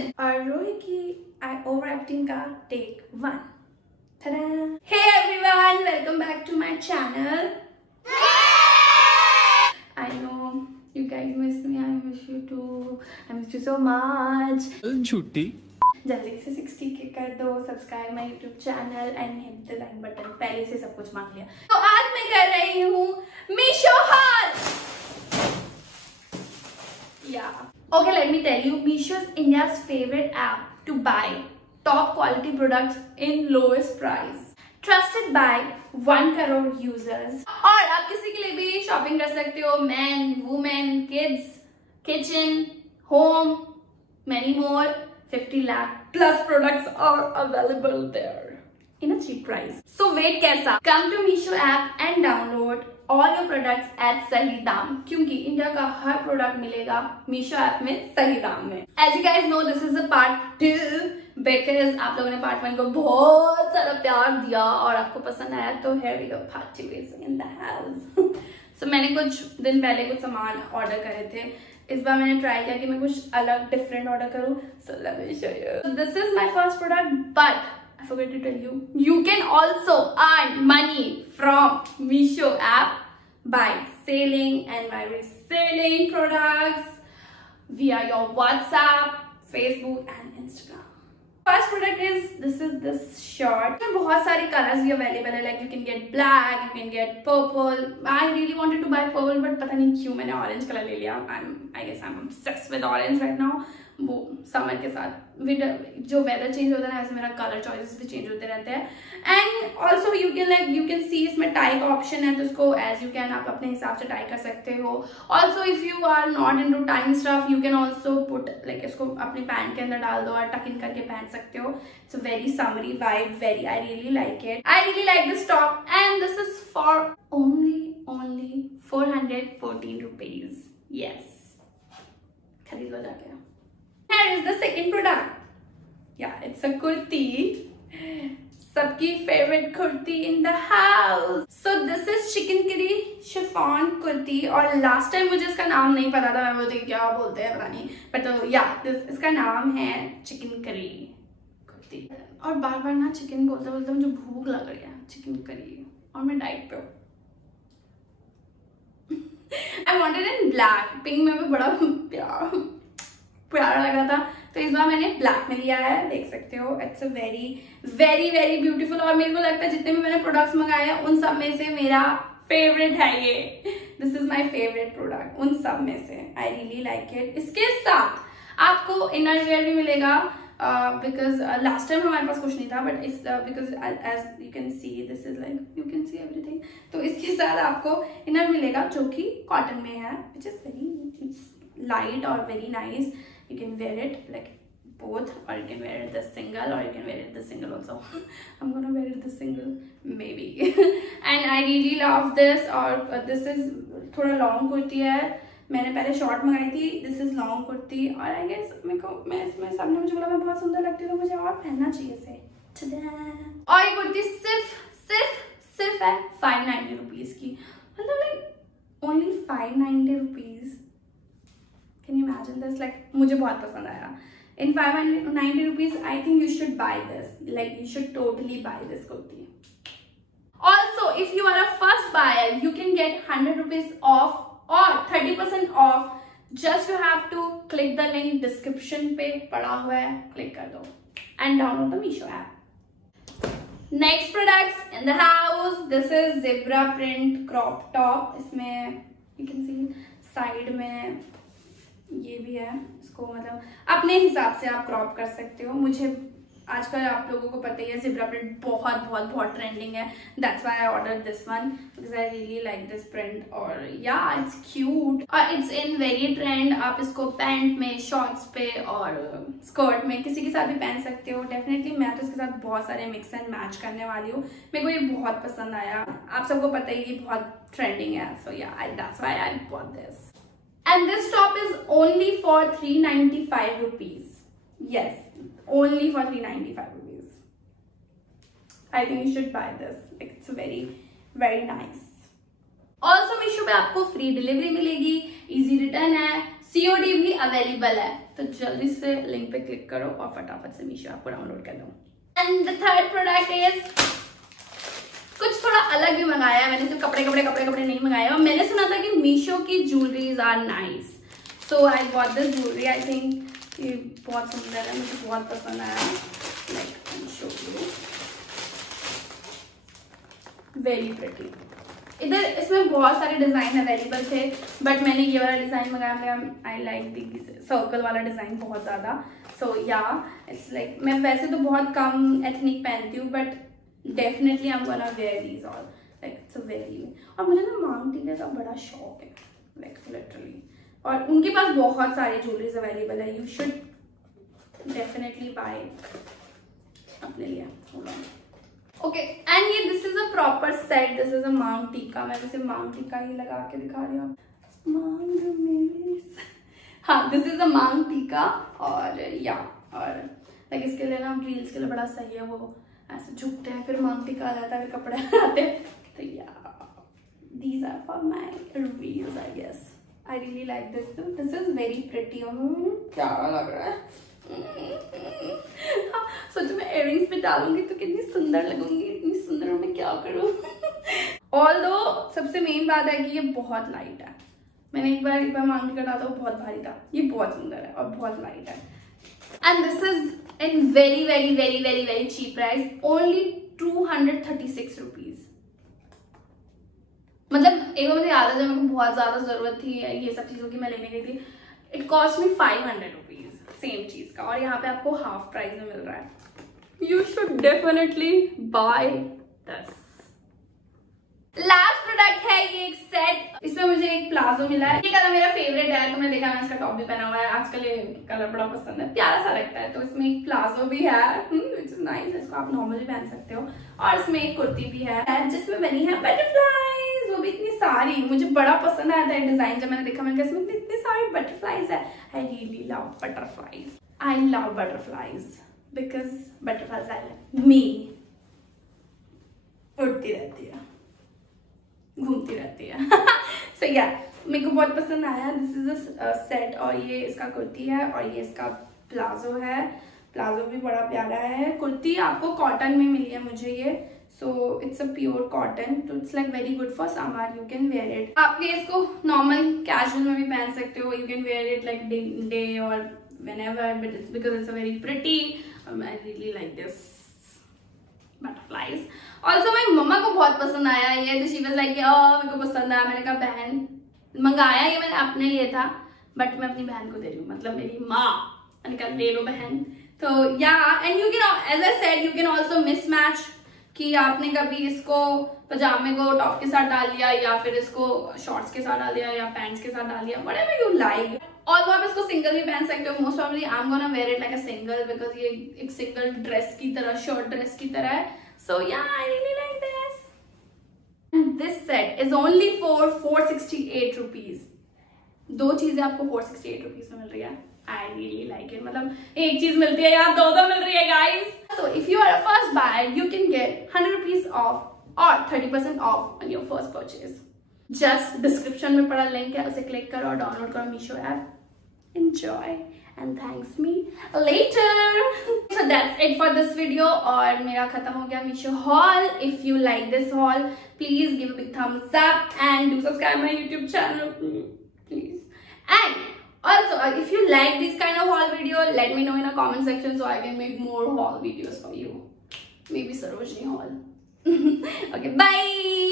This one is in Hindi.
Action! Arohi ki overacting ka take 1. Ta-da! Hey everyone, welcome back to my channel. I know you guys miss me. I miss you too. I miss you so much. झूठी जल्दी से 60K कर दो, subscribe my YouTube channel and hit the like button. पहले से सब कुछ मांग लिया। तो आज मैं कर रही हूँ Meesho hall. Okay, let me tell you, Meesho is India's favorite app to buy top quality products in lowest price. Trusted by 1 crore users. और आप किसी के लिए भी शॉपिंग कर सकते हो, men, women, kids, kitchen, home, many more. 50 lakh plus products are available there in a cheap price. So wait कैसा? Come to Meesho app and download all your products at सही दाम, क्योंकि इंडिया का हर प्रोडक्ट मिलेगा Meesho ऐप में सही दाम में। As you guys know, this is a part 2 because आप लोगों ने part 1 को बहुत सारा प्यार दिया और आपको पसंद आया, तो here we go, part 2 is in the house. So मैंने कुछ दिन पहले कुछ सामान ऑर्डर करे थे। इस बार मैंने ट्राई किया कि मैं कुछ अलग डिफरेंट ऑर्डर करूं। So let me show you. So this is my first product, but I forgot to tell you, you can also earn money from Meesho app by selling and by reselling products via your WhatsApp, Facebook and Instagram. First product is this shirt. बहुत सारे colors भी available है, like you can get black, you can get purple. I really wanted to buy purple, but पता नहीं क्यों मैंने orange color ले लिया. I guess I'm obsessed with orange right now. वो समर के साथ जो वेदर चेंज होता है ऐसे मेरा कलर चॉइसेस भी चेंज होते रहते हैं। एंड ऑल्सो यू कैन सी इसमें टाई का ऑप्शन है, तो इसको एज यू कैन आप अपने हिसाब से टाई कर सकते हो। Also if you are not into time stuff, you can also put like इसको अपने पैंट के अंदर डाल दो और टक इन करके पहन सकते हो। It's a very summary vibe, very I really like it. I really like this top and this is for only 414 rupees. Yes, खरीद लो जाके। Here is the second product. Yeah, it's a kurti. सबकी favorite kurti in the house. So this is chickpeas chiffon kurti और last time मुझे इसका नाम नहीं पता था, मैं बोलती क्या बोलते हैं पता नहीं, but yeah, इसका नाम है chickpeas kurti। और बार ना चिकन बोलते बोलते मुझे भूख लग रही है, chickpeas और मैं डाइट पे हूँ। I wanted in black, pink में भी बड़ा प्यारा लग रहा था, तो इस बार मैंने ब्लैक में लिया है। देख सकते हो, it's a very very very beautiful. और मेरे को लगता है जितने भी मैंने प्रोडक्ट्स मंगाए हैं उन सब में से मेरा फेवरेट है ये। This is my favourite product उन सब में से। आई रियली लाइक इट। इसके साथ आपको इनर वेयर भी मिलेगा, बिकॉज लास्ट टाइम हमारे पास कुछ नहीं था, बट इस because as you can see this is like you can see everything. तो इसके साथ आपको इनर मिलेगा जो कि कॉटन में है, विच इज वेरी लाइट और very nice. You can wear it like both, or you can wear it the single, or you can wear it the single also. I'm gonna wear it the single maybe. And I really love this. और this is थोड़ा लॉन्ग कुर्ती है, मैंने पहले शॉर्ट मंगाई थी। दिस इज लॉन्ग कुर्ती और आई गेस मैं इसमें सबने मुझे बोला मैं बहुत सुंदर लगती हूँ, तो मुझे और पहनना चाहिए इसे। और ये कुर्ती सिर्फ है 590 रुपीज की, मतलब like only 590 rupees. Can you imagine this? Like मुझे बहुत पसंद आया। In 590 rupees, I think you should buy this. Like you should totally buy this kurti. Also, if you are a first buyer, you can get 100 rupees off or 30% off. Just you have to click the link description पे पड़ा हुआ है, click कर दो and download the Meesho app. Next products in the house. This is zebra print crop top. इसमें you can see side में ये भी है, इसको मतलब अपने हिसाब से आप क्रॉप कर सकते हो। मुझे आजकल आप लोगों को पता ही है ज़ेब्रा प्रिंट बहुत ट्रेंडिंग है। That's why I order this one because I really like this print. और या इट्स क्यूट और इट्स इन वेरी ट्रेंड। आप इसको पैंट में, शॉर्ट्स पे और स्कर्ट में किसी के साथ भी पहन सकते हो। डेफिनेटली मैं तो इसके साथ बहुत सारे मिक्स एंड मैच करने वाली हूँ। मेरे को ये बहुत पसंद आया। आप सबको पता ही ये बहुत ट्रेंडिंग है। सो या that's why I bought this. And this top is only for 395 rupees. Yes, only for 395 rupees. I think you should buy this. It's very, very nice. Also, Meesho पे आपको फ्री डिलीवरी मिलेगी, इजी रिटर्न है, COD भी अवेलेबल है, तो जल्दी से लिंक पे क्लिक करो और फटाफट से मीशो आपको डाउनलोड कर दो। And the third product is कुछ थोड़ा अलग भी मंगाया है मैंने, सिर्फ कपड़े कपड़े कपड़े कपड़े नहीं मंगाए। और मैंने सुना था कि मीशो की jewelleries are nice, so I bought this jewellery. I think ये बहुत सुंदर है, मुझे बहुत पसंद आया। Like show you, very pretty. इधर इसमें बहुत सारे डिजाइन अवेलेबल थे, बट मैंने ये वाला डिजाइन मंगाया। आई लाइक दी सर्कल वाला डिजाइन बहुत ज्यादा। सो या इट्स लाइक, मैं वैसे तो बहुत कम एथनिक पहनती हूँ, but definitely I am gonna wear these all. Like it's a very, और मुझे ना मांग टीके का बड़ा शौक है, लाइक लिटरली। और उनके पास बहुत सारी ज्वेलरीज अवेलेबल है, यू शुड डेफिनेटली बाय अपने लिए। ओके, एंड ये this is a proper set, this is a मांग टीका। मैं वैसे मांग टीका ही लगा के दिखा रही हूँ। मांग मेरी, हाँ दिस इज अ मांग टीका। और या और लाइक इसके लिए ना रील्स के लिए बड़ा सही है, वो ऐसे झुकते हैं फिर मांग टीका आ जाता है, फिर कपड़े आते हैं। तो yeah these are for my reels I guess. I really like this, this is very pretty. प्यारा लग रहा है। सोचो मैं इयररिंग्स पे डालूंगी तो कितनी सुंदर लगूंगी, इतनी सुंदर मैं क्या करूं। ऑल्दो सबसे मेन बात है कि ये बहुत लाइट है। मैंने एक बार मांग टीका डाला था, वो बहुत भारी था। ये बहुत सुंदर है और बहुत लाइट है। And this is in very very very very very cheap price, only 236 rupees. मतलब एक बार मुझे याद है जब मेरे को बहुत ज्यादा जरूरत थी ये सब चीजों की, मैं लेने गई थी, it cost me 500 rupees same चीज का, और यहाँ पे आपको हाफ प्राइस में मिल रहा है। You should definitely buy this. Last product है ये एक सेट। इसमें मुझे एक प्लाजो मिला है, ये कलर मेरा फेवरेट है, तो मैंने देखा मैं इसका टॉप भी पहना हुआ है। आजकल ये कलर बड़ा पसंद है, प्यारा सा लगता है। तो इसमें एक प्लाजो भी है, इट्स नाइस, इसको आप नॉर्मली पहन सकते हो। और इसमें एक कुर्ती भी है जिसमें बनी है बटरफ्लाईज, वो भी इतनी सारी। मुझे बड़ा पसंद आया था डिजाइन, जब मैंने देखा मैंने कहा इसमें इतनी सारी बटरफ्लाईज है। I really love butterflies, I love butterflies because butterflies are me. उड़ती रहती है, घूमती रहती है। सो या मेरे को बहुत पसंद आया। दिस इज अ सेट, और ये इसका कुर्ती है और ये इसका प्लाजो है। प्लाजो भी बड़ा प्यारा है। कुर्ती आपको कॉटन में मिली है मुझे ये, so it's a pure cotton, तो it's like very good for summer, you can wear it. आप ये इसको नॉर्मल कैजुअल में भी पहन सकते हो, you can wear it like day और whenever, but it's because it's a very pretty. I really like this butterflies. Also मेरी मम्मा को बहुत पसंद आया ये, तो शी वाज लाइक मेरे को पसंद आया। मैंने कहा बहन, मंगाया ये मैंने अपने लिए था, बट मैं अपनी बहन को दे रही हूँ, मतलब मेरी माँ। मैंने कहा ले लो बहन। तो yeah and you can, as I said, you can also mismatch, कि आपने कभी इसको पजामे को टॉप के साथ डाल लिया, या फिर इसको शॉर्ट्स के साथ डाल दिया, या पैंट्स के साथ डाल दिया, व्हाटएवर यू लाइक। और आप इसको सिंगल भी पहन सकते हो। Most probably I am gonna wear it like a single, because ये एक सिंगल ड्रेस की तरह, शर्ट ड्रेस की तरह है। So yeah, I really like this. And this set is only for 468 rupees. दो चीजें आपको 468 रुपीज में मिल रही है। I really like it. मतलब एक चीज मिलती है यार, दो मिल रही है guys. So if you are a first buyer, you can get 100 rupees off or 30% off on your first purchase. Just description में पड़ा लिंक है, उसे क्लिक करो और डाउनलोड करो Meesho app. Enjoy and thanks me later. So that's it for this video, और मेरा खत्म हो गया Meesho haul. If you like this haul, please give a big thumbs up and do subscribe my YouTube channel, please. And also, if you like this kind of haul video, let me know in a comment section so I can make more haul videos for you. Maybe Sarojini haul. Okay, bye.